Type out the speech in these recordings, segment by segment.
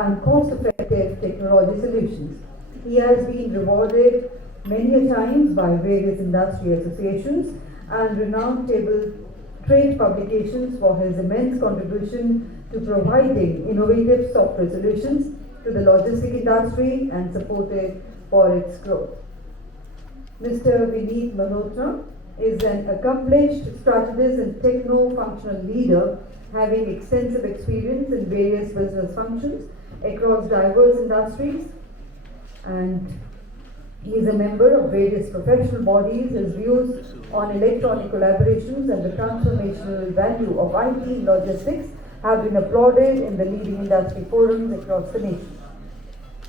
and cost-effective technology solutions. He has been rewarded many a times by various industry associations and renowned table trade publications for his immense contribution to providing innovative software solutions to the logistic industry and supported for its growth. Mr. Vineet Malhotra is an accomplished strategist and techno-functional leader having extensive experience in various business functions across diverse industries, and he is a member of various professional bodies. His views on electronic collaborations and the transformational value of IT in logistics have been applauded in the leading industry forums across the nation.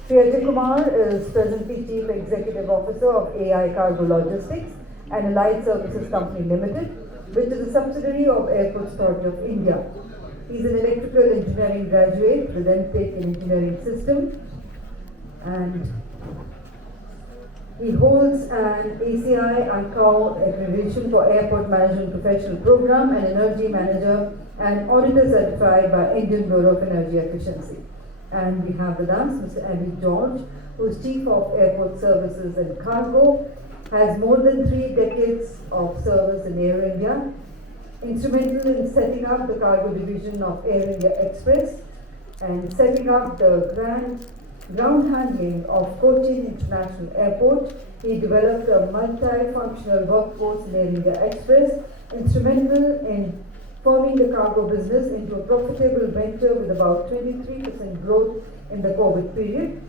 Sri Ajay Kumar is presently Chief Executive Officer of AI Cargo Logistics and Allied Services Company Limited, which is a subsidiary of Airports Authority of India. He is an electrical engineering graduate with MTech in Engineering Systems, and he holds an ACI ICAO accreditation for Airport Management Professional Program and Energy Manager and Auditor certified by Indian Bureau of Energy Efficiency. And we have with us Mr. Abby George, who is Chief of Airport Services and Cargo, has more than 3 decades of service in Air India, instrumental in setting up the cargo division of Air India Express and setting up the ground handling of Cochin International Airport. He developed a multi-functional workforce in Air India Express, instrumental in forming the cargo business into a profitable venture with about 23% growth in the COVID period.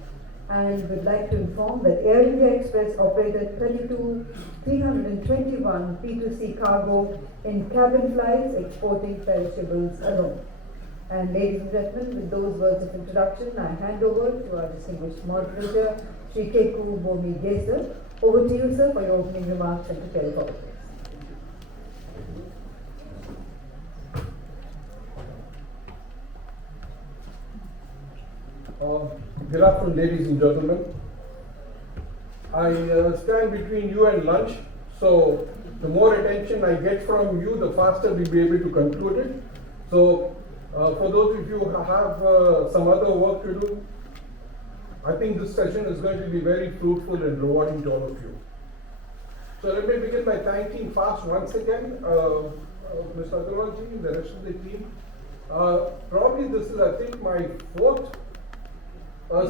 And would like to inform that Air India Express operated 321 P2C cargo in cabin flights exporting perishables alone. And ladies and gentlemen, with those words of introduction, I hand over to our distinguished moderator, Shri Keku Bomi Gesar. Over to you, sir, for your opening remarks and to carry forward. Good afternoon, ladies and gentlemen. I stand between you and lunch, so the more attention I get from you, the faster we'll be able to conclude it. So, for those of you who have some other work to do, I think this session is going to be very fruitful and rewarding to all of you. So let me begin by thanking FAST once again, Mr. Agarwalji and the rest of the team. Probably this is, I think, my 4th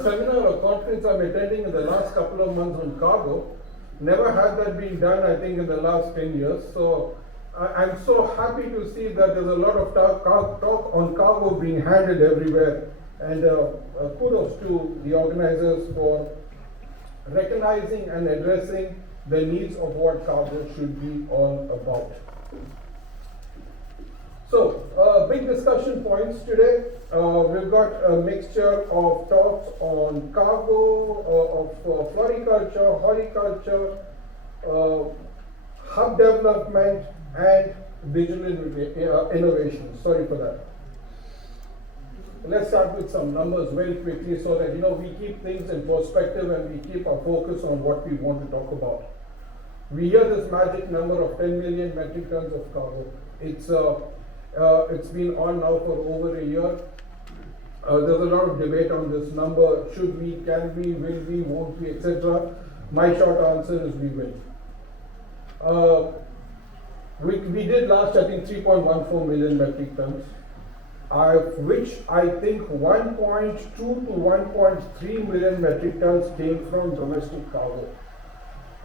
seminar or conference I'm attending in the last couple of months on cargo. Never had that been done, I think, in the last 10 years. So I'm so happy to see that there's a lot of talk on cargo being handled everywhere. And kudos to the organizers for recognizing and addressing the needs of what cargo should be all about. So, big discussion points today. We've got a mixture of talks on cargo, of floriculture, horticulture, hub development, and digital innovation. Sorry for that. Let's start with some numbers very quickly so that we keep things in perspective and we keep our focus on what we want to talk about. We hear this magic number of 10 million metric tons of cargo. It's been on now for over a year. There's a lot of debate on this number. Should we, can we, will we, won't we, etc. My short answer is we will. We did last, I think, 3.14 million metric tons, which I think 1.2 to 1.3 million metric tons came from domestic cargo.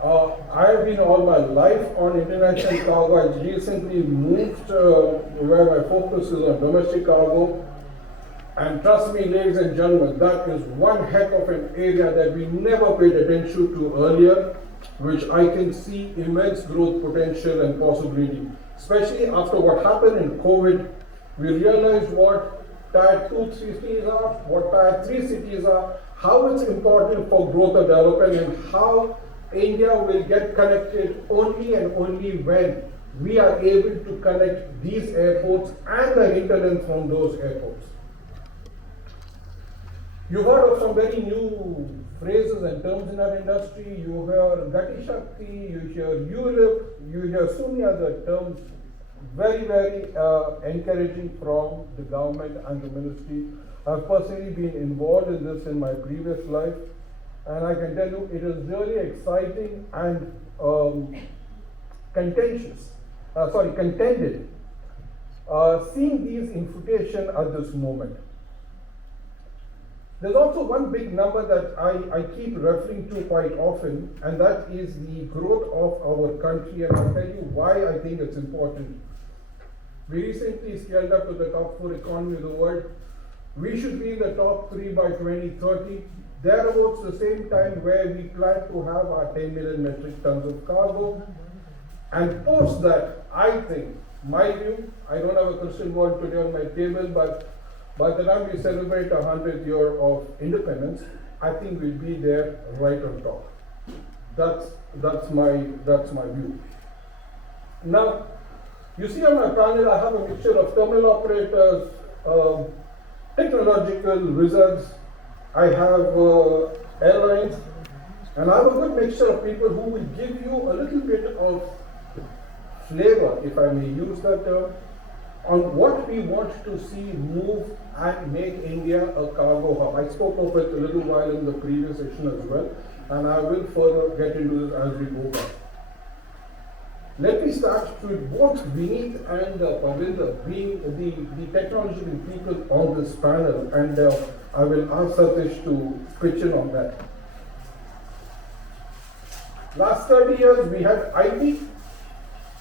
I have been all my life on international cargo. I recently moved where my focus is on domestic cargo. And trust me, ladies and gentlemen, that is one heck of an area that we never paid attention to earlier, which I can see immense growth potential and possibility. Especially after what happened in COVID, we realized what Tier 2 cities are, what Tier 3 cities are, how it's important for growth and development, and how India will get connected only and only when we are able to connect these airports and the hinterlands from those airports. You've heard of some very new phrases and terms in our industry. You hear Gati Shakti, you hear Europe, you hear so many other terms, very, very encouraging from the government and the ministry. I've personally been involved in this in my previous life, and I can tell you it is really exciting and contended seeing these in fruition at this moment. There's also one big number that I keep referring to quite often, and that is the growth of our country, and I'll tell you why I think it's important. We recently scaled up to the top 4 economy of the world. We should be in the top 3 by 2030. Thereabouts the same time where we plan to have our 10 million metric tons of cargo. And post that, I think, my view, I don't have a crystal ball today on my table, but by the time we celebrate 100th year of independence, I think we'll be there right on top. That's my view. Now, you see on my panel, I have a mixture of terminal operators, technological wizards, I have airlines, and I have a good mixture of people who will give you a little bit of flavor, if I may use that term, on what we want to see move and make India a cargo hub. I spoke of it a little while in the previous session as well, and I will further get into this as we go by. Let me start with both Vineet and Parvinder being the technological people on this panel, and I will ask Satish to pitch in on that. Last 30 years we had IT,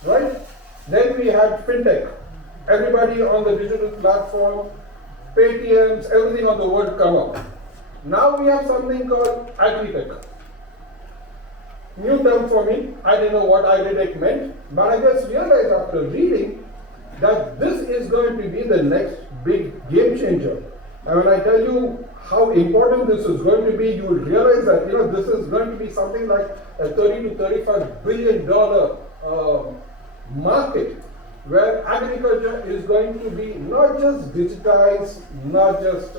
right? Then we had FinTech. Everybody on the digital platform, Paytms, everything on the world come up. Now we have something called agri-tech. New term for me, I didn't know what agri-tech meant, but I just realized after reading that this is going to be the next big game changer. And when I tell you how important this is going to be, you will realize that this is going to be something like a $30 to $35 billion market, where agriculture is going to be not just digitized, not just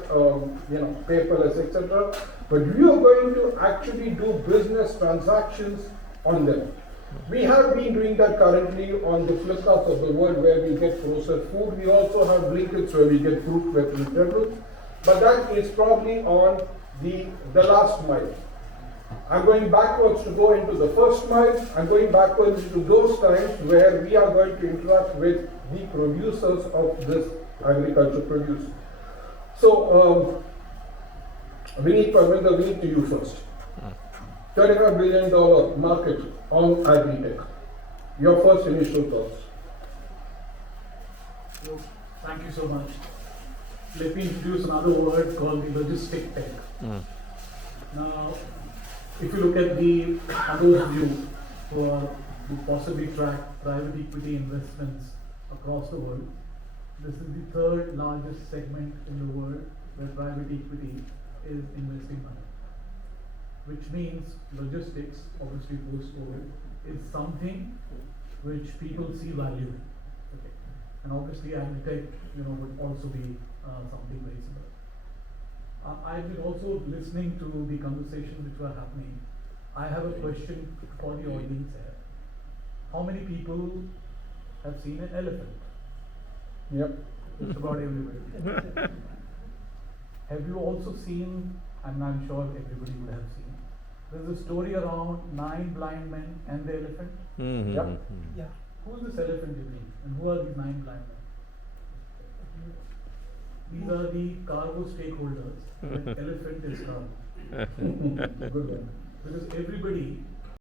paperless, etc., but we are going to actually do business transactions on them. We have been doing that currently on the Flipkarts of the world, where we get processed food. We also have Blinkits where we get fruit, vegetables, but that is probably on the last mile. I'm going backwards to go into the first mile. I'm going backwards into those times where we are going to interact with the producers of this agriculture produce. So, Vineet, Parvinder, Vineet, to you first. $35 billion market on agri-tech. Your first initial thoughts. So, thank you so much. Let me introduce another word called the logistic tech. Now, if you look at the others view who possibly track private equity investments across the world, this is the third largest segment in the world where private equity is investing money. Which means logistics, obviously post-COVID, is something which people see value in. Okay. And obviously agri-tech, would also be something very similar. I've been also listening to the conversations which were happening. I have a question for the audience here. How many people have seen an elephant? Yep. Just about everybody. Have you also seen, and I'm sure everybody would have seen, there's a story around 9 blind men and the elephant? Mm-hmm. Yep. Yeah. Who's this elephant you mean? And who are these 9 blind men? These are the cargo stakeholders. The elephant is cargo. Good one. Because everybody